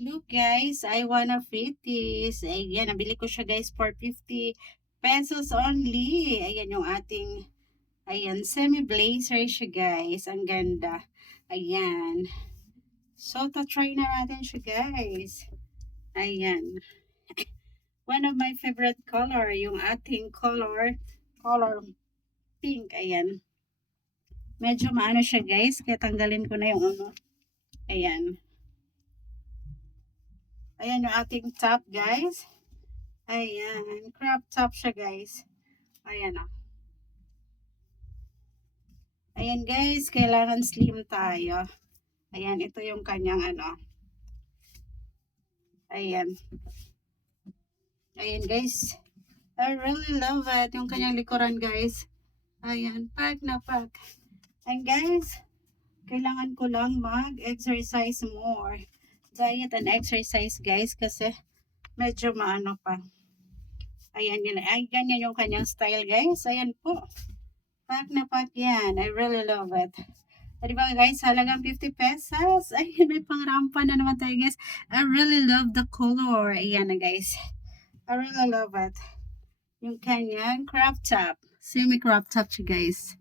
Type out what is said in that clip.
Look guys, I wanna fit this. Ayan, nabili ko siya guys for 50 pesos only. Ayan yung ating, ayan, semi-blazer siya guys. Ang ganda. Ayan. So, try na natin siya guys. Ayan. One of my favorite color, yung ating color pink. Ayan. Medyo maano siya guys, kaya tanggalin ko na yung ano. Ayan. Ayan yung ating top guys. Ayan. Crop top siya guys. Ayan o. Ayan guys, kailangan slim tayo. Ayan, ito yung kanyang ano. Ayan. Ayan guys. I really love it. Yung kanyang likuran guys. Ayan, pack na pack. And guys, kailangan ko lang mag-exercise more. Diet and exercise guys kasi medyo maano pa. Ayan yun. Ay, ganyan yung kanyang style guys. Ayan po. Pack na pack yan. I really love it. O, diba guys, halagang 50 pesos. Ay, may pangrampa na naman tayo guys. I really love the color. Ayan na guys. I really love it. Yung kanyang crop top. Semi crop top siya guys.